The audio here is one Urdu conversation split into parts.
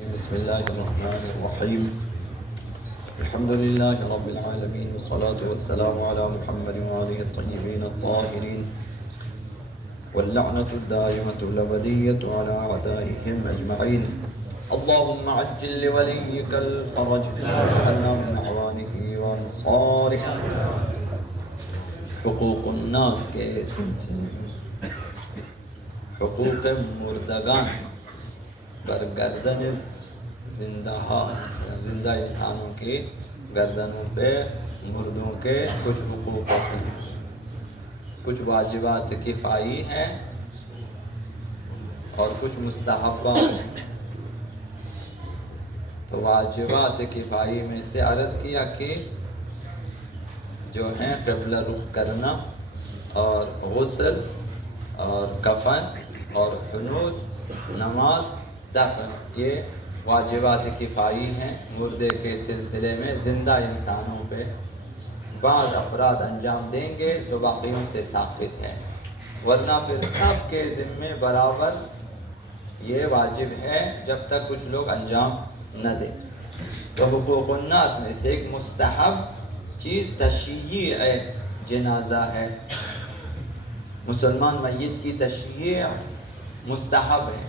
بسم الله الرحمن الرحيم. الحمد لله رب العالمين، والصلاة والسلام على محمد وآله الطيبين الطاهرين، واللعنة الدائمة الأبدية على أعدائهم أجمعين. اللهم عجل لوليك الفرج واجعلنا من أعوانه وأنصاره. حقوق الناس کے سلسلے میں حقوق مردگان پر گردن زندہ انسانوں کی گردنوں پہ مردوں کے کچھ حقوق ہوتے ہیں، کچھ واجبات کفائی ہیں اور کچھ مستحبات ہیں۔ تو واجبات کفائی میں سے عرض کیا کہ جو ہیں قبلہ رخ کرنا اور غسل اور کفن اور حنوط، نماز، دفن، یہ واجبات کفائی ہیں۔ مردے کے سلسلے میں زندہ انسانوں پہ بعض افراد انجام دیں گے تو باقیوں سے ساقط ہے، ورنہ پھر سب کے ذمے برابر یہ واجب ہے جب تک کچھ لوگ انجام نہ دیں۔ تو حقوق الناس میں سے ایک مستحب چیز تشییع جنازہ ہے۔ مسلمان میت کی تشییع مستحب ہے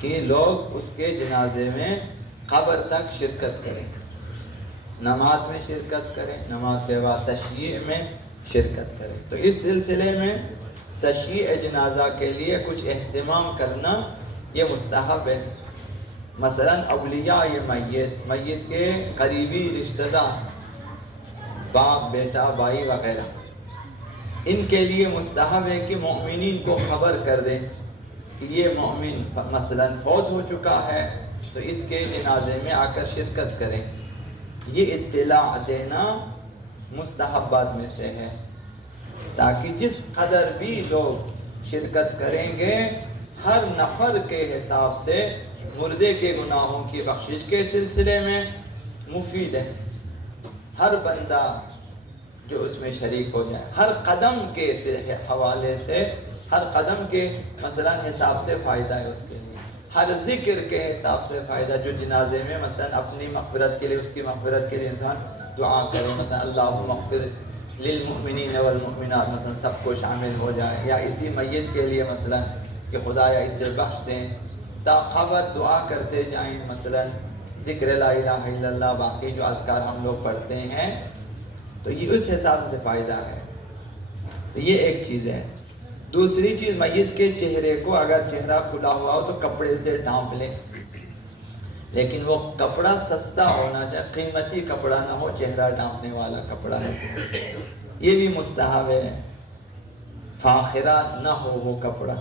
کہ لوگ اس کے جنازے میں قبر تک شرکت کریں، نماز میں شرکت کریں، نماز کے بعد تشییع میں شرکت کریں۔ تو اس سلسلے میں تشییع جنازہ کے لیے کچھ اہتمام کرنا یہ مستحب ہے۔ مثلا اولیاء میت کے قریبی رشتہ دار، باپ، بیٹا، بھائی وغیرہ، ان کے لیے مستحب ہے کہ مومنین کو خبر کر دیں کہ یہ مومن مثلا فوت ہو چکا ہے تو اس کے جنازے میں آ کر شرکت کریں۔ یہ اطلاع دینا مستحبات میں سے ہے، تاکہ جس قدر بھی لوگ شرکت کریں گے ہر نفر کے حساب سے مردے کے گناہوں کی بخشش کے سلسلے میں مفید ہے۔ ہر بندہ جو اس میں شریک ہو جائے، ہر قدم کے حوالے سے، ہر قدم کے مثلا حساب سے فائدہ ہے اس کے لیے، ہر ذکر کے حساب سے فائدہ۔ جو جنازے میں مثلا اپنی مغفرت کے لیے، اس کی مغفرت کے لیے انسان دعا کرے، مثلا اللہم اغفر للمؤمنین والمؤمنات، مثلا سب کو شامل ہو جائے، یا اسی میت کے لیے مثلا کہ خدایا اسے بخش دیں، تا قبر دعا کرتے جائیں، مثلا ذکر لا الہ الا اللہ، باقی جو اذکار ہم لوگ پڑھتے ہیں، تو یہ اس حساب سے فائدہ ہے۔ تو یہ ایک چیز ہے۔ دوسری چیز، میت کے چہرے کو اگر چہرہ کھلا ہوا ہو تو کپڑے سے ڈھانپ لیں، لیکن وہ کپڑا سستا ہونا چاہیے، قیمتی کپڑا نہ ہو، چہرہ ڈھانپنے والا کپڑا نہ ہو۔ یہ بھی مستحب ہے، فاخرہ نہ ہو وہ کپڑا۔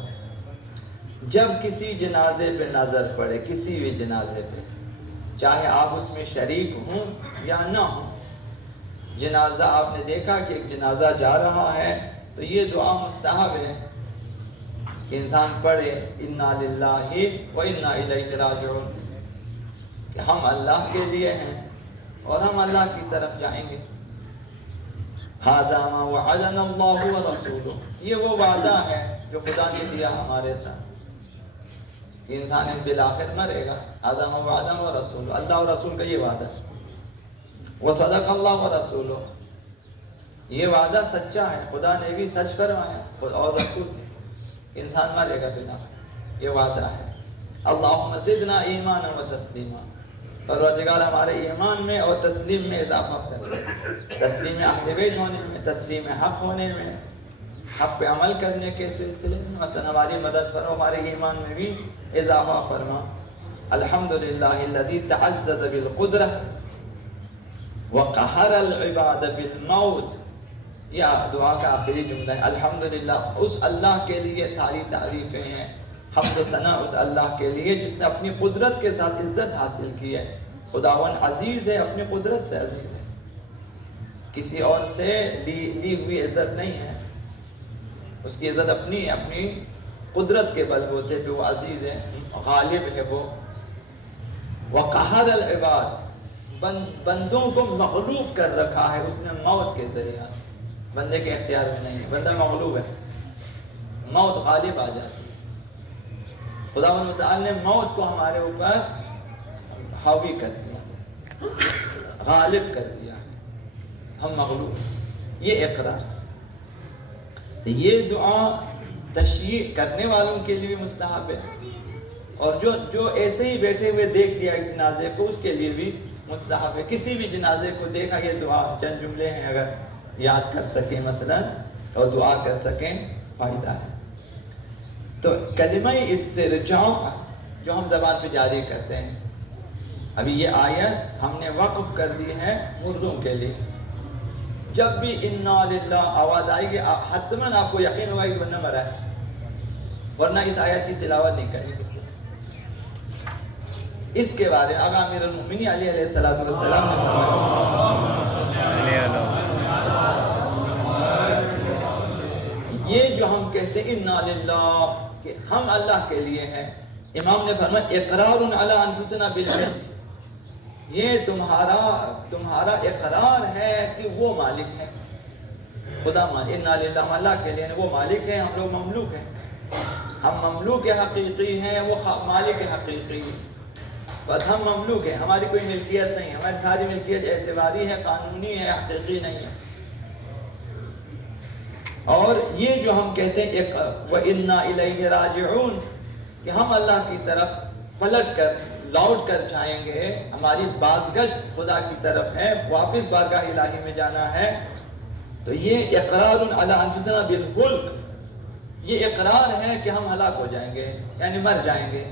جب کسی جنازے پہ نظر پڑے، کسی بھی جنازے پہ، چاہے آپ اس میں شریک ہوں یا نہ ہوں، جنازہ آپ نے دیکھا کہ ایک جنازہ جا رہا ہے تو یہ دعا مستحب ہے کہ انسان پڑھے انا للہ و انا الیہ راجعون، کہ ہم اللہ کے لیے ہیں اور ہم اللہ کی طرف جائیں گے۔ ھذا ما وعدنا اللہ ورسولہ، یہ وہ وعدہ ہے جو خدا نے دیا ہمارے ساتھ کہ انسان بالآخر مرے گا۔ ھذا ما وعدنا ورسولہ، اللہ اور رسول کا یہ وعدہ ہے۔ وصدق اللہ ورسولہ، یہ وعدہ سچا ہے، خدا نے بھی سچ فرمایا اور رسول نے، انسان مرے گا بنا، یہ وعدہ ہے۔ اللہم زدنا ایمانا و تسلیما، پروردگار ہمارے ایمان میں اور تسلیم میں اضافہ کر، تسلیم اہل بیت ہونے میں، تسلیم حق ہونے میں، حق پہ عمل کرنے کے سلسلے میں مثلا ہماری مدد فرما، ہمارے ایمان میں بھی اضافہ فرما۔ الحمدللہ الذی تعزز بالقدرہ وقہر العباد بالموت، یہ دعا کا آخری جملہ ہے۔ الحمدللہ، اس اللہ کے لیے ساری تعریفیں ہیں، حمد و ثنا اس اللہ کے لیے جس نے اپنی قدرت کے ساتھ عزت حاصل کی ہے۔ خداوند عزیز ہے، اپنی قدرت سے عزیز ہے، کسی اور سے لی ہوئی عزت نہیں ہے، اس کی عزت اپنی قدرت کے بلبوتے پہ وہ عزیز ہے، غالب ہے وہ۔ وقہر العباد، بندوں کو مغلوب کر رکھا ہے اس نے موت کے ذریعہ، بندے کے اختیار میں نہیں ہے، بندہ مغلوب ہے، موت غالب آ جاتی ہے۔ خداوند متعال نے موت کو ہمارے اوپر حاوی کر دیا، غالب کر دیا، ہم مغلوب، یہ اقرار۔ تو یہ دعا تشیع کرنے والوں کے لیے بھی مستحب ہے، اور جو ایسے ہی بیٹھے ہوئے دیکھ لیا ایک جنازے کو، اس کے لیے بھی مستحب ہے۔ کسی بھی جنازے کو دیکھا، یہ دعا چند جملے ہیں، اگر یاد کر سکیں مثلا اور دعا کر سکیں، فائدہ ہے۔ تو کلمہ استرجاع جو ہم زبان پہ جاری کرتے ہیں، ابھی یہ آیت ہم نے وقف کر دی ہے مردوں کے لیے۔ جب بھی انا للہ آواز آئے گی، حتماً آپ کو یقین ہوگا کہ بندہ مرا ہے، ورنہ اس آیت کی تلاوت نہیں کریں گے۔ اس کے بارے آقا امیر المؤمنین علیہ السلام نے یہ جو ہم کہتے ہیں انا للہ، کہ ہم اللہ کے لیے ہیں، امام نے فرمایا اقرار علی انفسنا بالملک، یہ تمہارا اقرار ہے کہ وہ مالک ہے، خدا مالک، انا للہ، ہم اللہ کے لیے ہیں، وہ مالک ہے، ہم لوگ مملوک ہیں، ہم مملوک حقیقی ہیں، وہ مالک حقیقی ہے، بس ہم مملوک ہیں، ہماری کوئی ملکیت نہیں، ہماری ساری ملکیت اعتباری ہے، قانونی ہے، حقیقی نہیں ہے۔ اور یہ جو ہم کہتے ہیں وَإِنَّا إِلَيْهِ رَاجِعُونَ، کہ ہم اللہ کی طرف پلٹ کر لوٹ کر جائیں گے، ہماری بازگشت خدا کی طرف ہے، واپس بارگاہ الہی میں جانا ہے، تو یہ اقرار علی انفسنا بالملک، یہ اقرار ہے کہ ہم ہلاک ہو جائیں گے، یعنی مر جائیں گے۔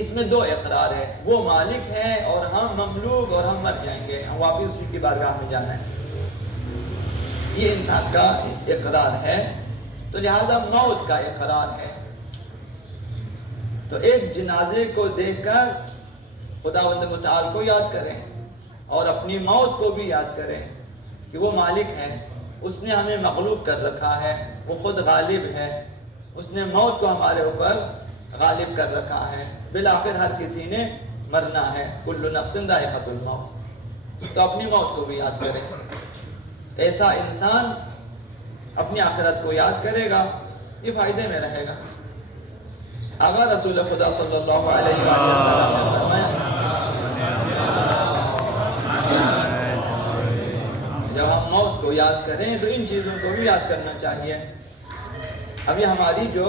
اس میں دو اقرار ہے، وہ مالک ہے اور ہم مملوک، اور ہم مر جائیں گے، ہم واپس اسی کی بارگاہ میں جانا ہے، یہ انسان کا اقرار ہے۔ تو لہذا موت کا اقرار ہے۔ تو ایک جنازے کو دیکھ کر خداوند متعال کو یاد کریں، اور اپنی موت کو بھی یاد کریں کہ وہ مالک ہے، اس نے ہمیں مغلوب کر رکھا ہے، وہ خود غالب ہے، اس نے موت کو ہمارے اوپر غالب کر رکھا ہے، بالآخر ہر کسی نے مرنا ہے، کل نفس ذائقۃ الموت۔ تو اپنی موت کو بھی یاد کریں، ایسا انسان اپنی آخرت کو یاد کرے گا، یہ فائدے میں رہے گا۔ آقا رسول خدا صلی اللہ علیہ وسلم نے فرمایا، جب ہم موت کو یاد کریں تو ان چیزوں کو بھی یاد کرنا چاہیے۔ ابھی ہماری جو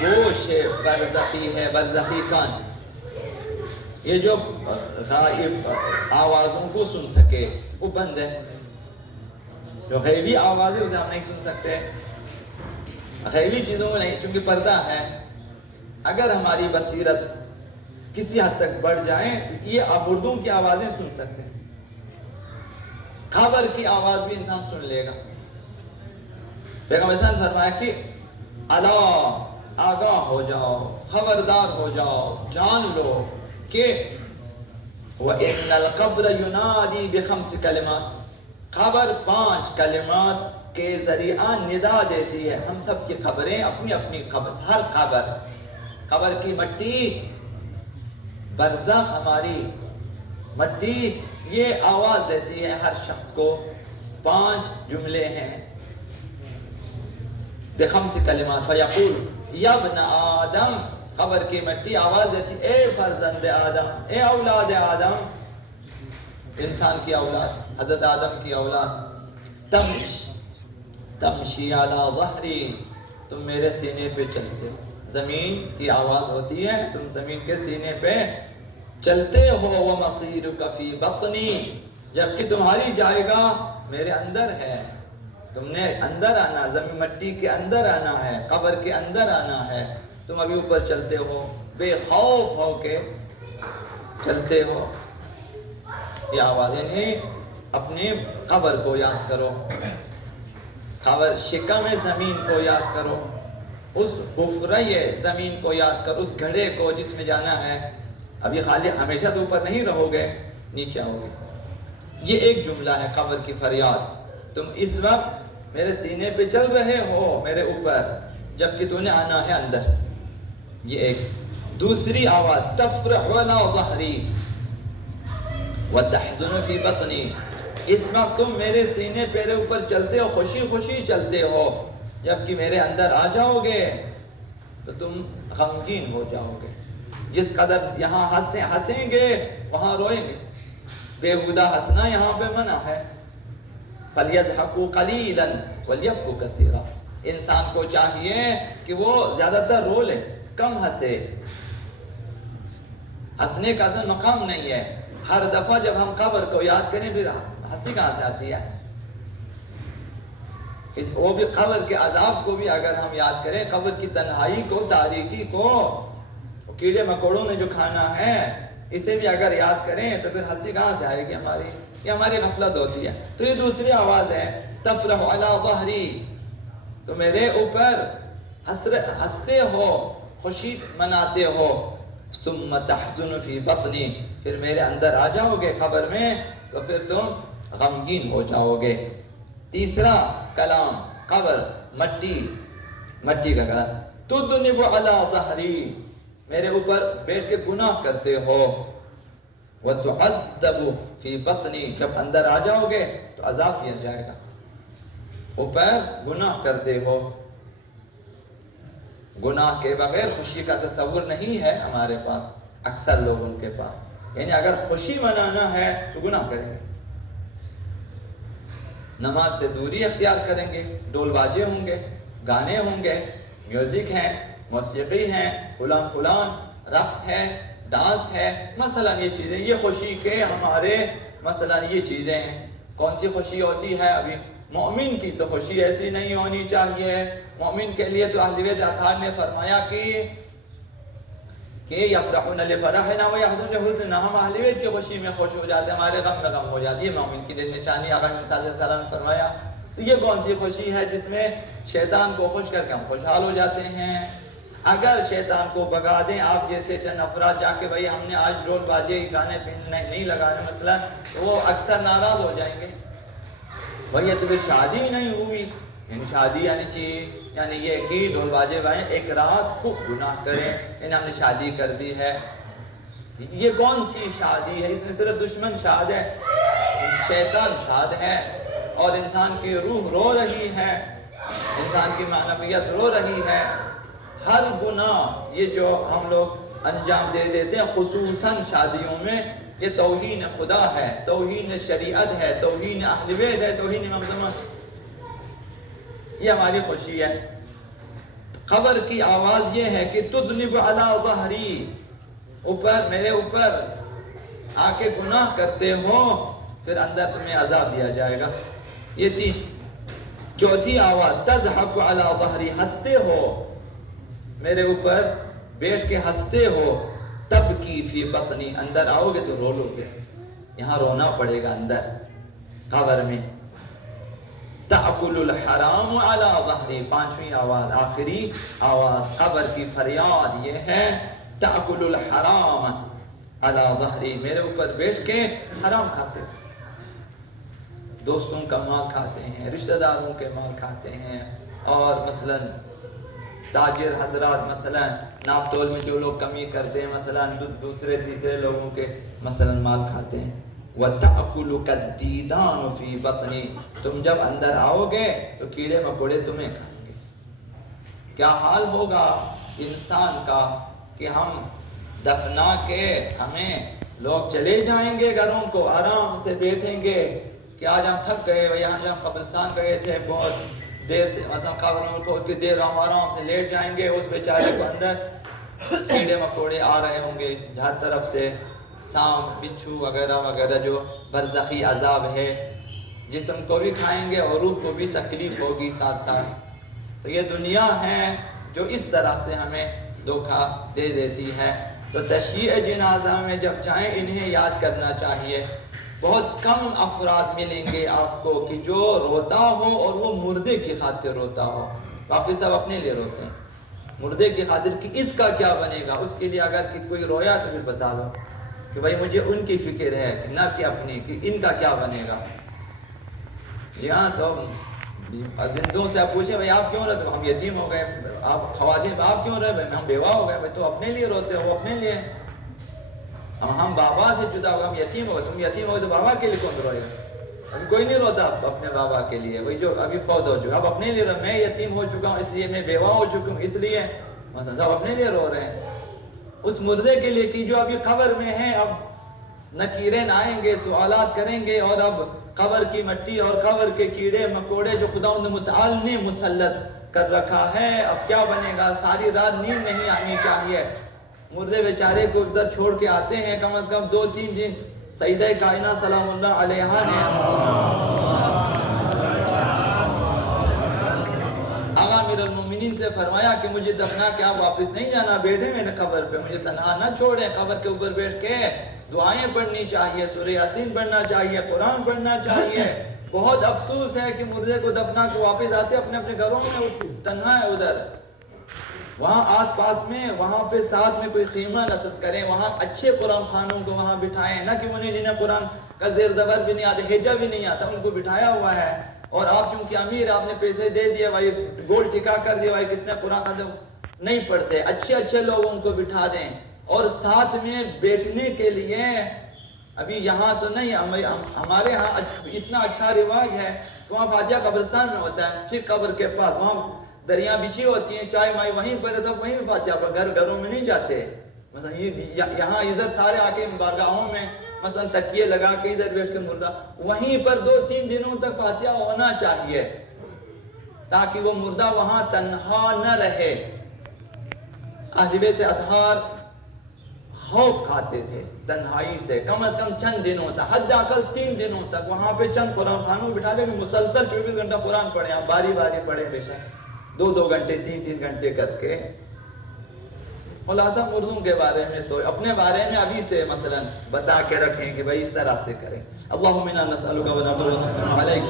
گوش برزخی ہے، برزخی کان، یہ جو غائب آوازوں کو سن سکے، وہ بند ہے۔ جو غیبی آواز ہے اسے ہم نہیں سن سکتے، غیبی چیزوں کو نہیں، چونکہ پردہ ہے۔ اگر ہماری بصیرت کسی حد تک بڑھ جائیں تو یہ مردوں کی آوازیں سن سکتے ہیں، قبر کی آواز بھی انسان سن لے گا۔ پیغمبر صلی اللہ علیہ وسلم نے فرمایا کہ الا، آگاہ ہو جاؤ، خبردار ہو جاؤ، جان لو کہ وَإِنَّ الْقَبْرَ يُنَادِي بِخَمْسِ كَلِمَاتٍ، قبر 5 کلمات کے ذریعہ ندا دیتی ہے۔ ہم سب کی قبریں اپنی اپنی قبر، ہر قبر کی مٹی، برزخ ہماری مٹی، یہ آواز دیتی ہے ہر شخص کو۔ 5 جملے ہیں، بخمس کلمات، فیقول یا ابن آدم، قبر کی مٹی آواز دیتی، اے فرزند آدم، اے اولاد آدم، انسان کی اولاد، حضرت آدم کی اولاد، تمشی علی ظہری، تم میرے سینے پہ چلتے ہو۔ زمین کی آواز ہوتی ہے، تم زمین کے سینے پہ چلتے ہو۔ وَمَصِيرُكَ فِي بَطْنِي، جبکہ تمہاری جائے گا میرے اندر ہے، تم نے اندر آنا، زمین مٹی کے اندر آنا ہے، قبر کے اندر آنا ہے، تم ابھی اوپر چلتے ہو، بے خوف ہو کے چلتے ہو۔ یہ آواز، یعنی اپنی قبر کو یاد کرو، قبر شکم زمین کو یاد کرو، اس حفرہ زمین کو یاد کرو، اس گڑھے کو جس میں جانا ہے۔ ابھی خالی ہمیشہ تو اوپر نہیں رہو گے، نیچے آؤ گے۔ یہ ایک جملہ ہے قبر کی فریاد، تم اس وقت میرے سینے پہ چل رہے ہو، میرے اوپر، جبکہ تم نے آنا ہے اندر۔ یہ ایک۔ دوسری آواز، تفرح علی ظہری وتحزن فی بطنی، اس وقت تم میرے سینے پیرے اوپر چلتے ہو، خوشی خوشی چلتے ہو، جبکہ میرے اندر آ جاؤ گے تو تم غمگین ہو جاؤ گے. جس قدر یہاں ہنسیں گے وہاں روئیں گے. بےہودہ ہنسنا یہاں پہ منع ہے. فَلْيَضْحَكُوا قَلِيلًا وَلْيَبْكُوا كَثِيرًا. انسان کو چاہیے کہ وہ زیادہ تر رو لے، کم ہنسے. ہنسنے کا اصل مقام نہیں ہے. ہر دفعہ جب ہم قبر کو یاد کریں پھر ہنسی کہاں سے آتی ہے؟ وہ بھی قبر کے عذاب کو بھی اگر ہم یاد کریں، قبر کی تنہائی کو، تاریکی کو، کیڑے مکوڑوں نے جو کھانا ہے، اسے بھی اگر یاد کریں تو پھر ہنسی کہاں سے آئے گی ہماری؟ یہ ہماری غفلت ہوتی ہے. تو یہ دوسری آواز ہے، تفرح علی ظہری، تو میرے اوپر ہنستے ہو، خوشی مناتے ہو. ثم تحزن فی بطنی، پھر میرے اندر آ جاؤ گے قبر میں تو پھر تم غمگین ہو جاؤ گے. تیسرا کلام قبر، مٹی کا کلام. تذنب علی ظہری، میرے اوپر بیٹھ کے گناہ کرتے ہو. وتعذب فی بطنی، جب اندر آ جاؤ گے تو عذاب دیا جائے گا. اوپر گناہ کرتے ہو. گناہ کے بغیر خوشی کا تصور نہیں ہے ہمارے پاس، اکثر لوگوں کے پاس. یعنی اگر خوشی منانا ہے تو گناہ کریں گے، نماز سے دوری اختیار کریں گے، ڈول باجے ہوں گے، گانے ہوں گے، میوزک ہے، موسیقی ہے، فلان رقص ہے، ڈانس ہے، مثلا یہ چیزیں، یہ خوشی کے ہمارے مثلا یہ چیزیں ہیں. کون سی خوشی ہوتی ہے؟ ابھی مومن کی تو خوشی ایسی نہیں ہونی چاہیے. مومن کے لیے تو اہل بیت اطہار نے فرمایا کہ یفرحون لفرحنا ویحزنون لحزننا، ہم اہل بیت کی خوشی میں خوش ہو جاتے ہیں، ہمارے غم میں غم ہو جاتی ہے. مومن کی لیے نشانی آقا صلی اللہ علیہ وسلم نے فرمایا. تو یہ کون سی خوشی ہے جس میں شیطان کو خوش کر کے ہم خوشحال ہو جاتے ہیں؟ اگر شیطان کو بگا دیں آپ جیسے چند افراد جا کے بھائی ہم نے آج ڈول باجے گانے نہیں لگانے مثلا، وہ اکثر ناراض ہو جائیں گے. بھائی یہ تو پھر شادی ہی نہیں ہوئی. یعنی شادی یعنی یہ کہ ڈول باجے بھائی ایک رات خوب گناہ کریں، یعنی ہم نے شادی کر دی ہے. یہ کون سی شادی ہے؟ اس میں صرف دشمن شاد ہے، شیطان شاد ہے، اور انسان کی روح رو رہی ہے، انسان کی معنویت رو رہی ہے. ہر گناہ یہ جو ہم لوگ انجام دے دیتے ہیں خصوصاً شادیوں میں، یہ توہین خدا ہے، توہین شریعت ہے، توہین اہل بیت ہے، توہین امام زمان. یہ ہماری خوشی ہے. قبر کی آواز یہ ہے کہ تذنب علی ظہری، میرے اوپر آ کے گناہ کرتے ہو، پھر اندر تمہیں عذاب دیا جائے گا. یہ چوتھی آواز تضحک علی ظہری، ہنستے ہو، میرے اوپر بیٹھ کے ہنستے ہو. تب کی فی بطنی، اندر آؤ گے تو رو لو گے، یہاں رونا پڑے گا اندر قبر میں. تأکل الحرام علی ظہری، پانچویں آواز، آخری آواز قبر کی فریاد یہ ہے، تأکل الحرام علی ظہری، میرے اوپر بیٹھ کے حرام کھاتے ہو، دوستوں کا مال کھاتے ہیں، رشتہ داروں کے مال کھاتے ہیں، اور مثلا تاجر حضرات مثلا ناپ تول میں جو لوگ کمی کرتے ہیں مثلا دوسرے تیسرے لوگوں کے مثلا مال کھاتے ہیں. وَتَأْكُلُكَ الدِّيدَانُ فِي بَطْنِ، تم جب اندر آؤ گے تو کیڑے مکوڑے تمہیں کھائیں گے. کیا حال ہوگا انسان کا کہ ہم دفنا کے ہمیں لوگ چلے جائیں گے گھروں کو، آرام سے بیٹھیں گے کہ آج ہم تھک گئے، یہاں جب قبرستان گئے تھے بہت دیر سے، مثلا قبروں کو اتنی دیر ہم آرام سے لیٹ جائیں گے، اس بیچارے کو اندر کیڑے مکوڑے آ رہے ہوں گے ہر طرف سے، سانپ بچھو وغیرہ وغیرہ، جو برزخی عذاب ہے، جسم کو بھی کھائیں گے اور روح کو بھی تکلیف ہوگی ساتھ ساتھ. تو یہ دنیا ہے جو اس طرح سے ہمیں دھوکہ دے دیتی ہے. تو تشییع جنازہ میں جب جائیں انہیں یاد کرنا چاہیے. بہت کم افراد ملیں گے آپ کو کہ جو روتا ہو اور وہ مردے کی خاطر روتا ہو، باقی سب اپنے لیے روتے ہیں. مردے کی خاطر کہ اس کا کیا بنے گا، اس کے لیے اگر کوئی رویا تو پھر بتا دو کہ بھائی مجھے ان کی فکر ہے، نہ کہ اپنی، کہ ان کا کیا بنے گا. یہاں تو زندوں سے آپ پوچھیں بھائی آپ کیوں رہے، تو ہم یتیم ہو گئے. آپ خواتین آپ کیوں رہے، بھائی ہم بیوہ ہو گئے. بھائی تو اپنے لیے روتے ہو، وہ اپنے لیے. ہم بابا سے جدا ہو گئے، ہم یتیم ہو گئے. تم یتیم ہو گئے تو بابا کے لیے کون روئے گا؟ ابھی کوئی نہیں روتا اپنے بابا کے لیے، وہی جو ابھی فوت ہو چکا. اب اپنے لیے میں یتیم ہو چکا ہوں، اس لیے میں بیوہ ہو چکا ہوں، اس لیے مثلا سب اپنے لیے رو رہے ہیں، اس مردے کے لیے کہ جو ابھی قبر میں ہے، اب نکیرین آئیں گے، سوالات کریں گے، اور اب قبر کی مٹی اور قبر کے کیڑے مکوڑے جو خداوند متعال نے مسلط کر رکھا ہے، اب کیا بنے گا؟ ساری رات نیند نہیں آنی چاہیے۔ مردے بیچارے کو ادھر چھوڑ کے آتے ہیں، کم از کم 2-3 دن سیدہ کائنات سلام اللہ علیہا نے آقا امیر المومنین سے فرمایا کہ مجھے دفنا کے آپ واپس نہیں جانا، بیٹھے میرے قبر پہ، مجھے تنہا نہ چھوڑیں، قبر کے اوپر بیٹھ کے دعائیں پڑھنی چاہیے، سورہ یاسین پڑھنا چاہیے، قرآن پڑھنا چاہیے۔ بہت افسوس ہے کہ مردے کو دفنا کے واپس آتے اپنے اپنے گھروں میں تنہا ہے ادھر، وہاں آس پاس میں، وہاں پہ ساتھ میں کوئی خیمہ نصب کریں، وہاں اچھے قرآن خوانوں کو وہاں بٹھائیں، نہ کہ انہیں جنہیں قرآن کا زیر زبر بھی نہیں آتا، ہجا بھی نہیں آتا، ان کو بٹھایا ہوا ہے، اور آپ چونکہ امیر، آپ نے پیسے دے دیے بھائی، گول ٹکا کر دیا بھائی، کتنے قرآن ختم نہیں پڑھتے، اچھے اچھے لوگوں کو بٹھا دیں، اور ساتھ میں بیٹھنے کے لیے، ابھی یہاں تو نہیں، ہمارے ہاں اتنا اچھا رواج ہے کہ وہاں فاتحہ قبرستان میں ہوتا ہے، ٹھیک قبر کے پاس، وہاں دریا بچھی ہوتی ہیں، چائے مائی وہیں پر، سب وہیں فاتحہ پر، گھروں میں نہیں جاتے، مثلا یہاں ادھر سارے آ کے بارگاہوں میں مثلا تکیے لگا کے ادھر بیٹھ کے مردہ، وہیں پر 2-3 دنوں تک فاتحہ ہونا چاہیے تاکہ وہ مردہ وہاں تنہا نہ رہے۔ اہل بیت اطہار خوف کھاتے تھے تنہائی سے، کم از کم چند دنوں تک، حد اقل 3 دنوں تک وہاں پہ چند قرآن خوانوں بٹھا لے، مسلسل 24 گھنٹہ قرآن پڑھیں، آپ باری باری پڑھیں، بے شک 2-2 گھنٹے 3-3 گھنٹے کر کے۔ خلاصہ مردوں کے بارے میں اپنے بارے میں ابھی سے مثلا بتا کے رکھیں کہ بھائی اس طرح سے کریں۔ اللہم انا نسألک و نتوسل علیک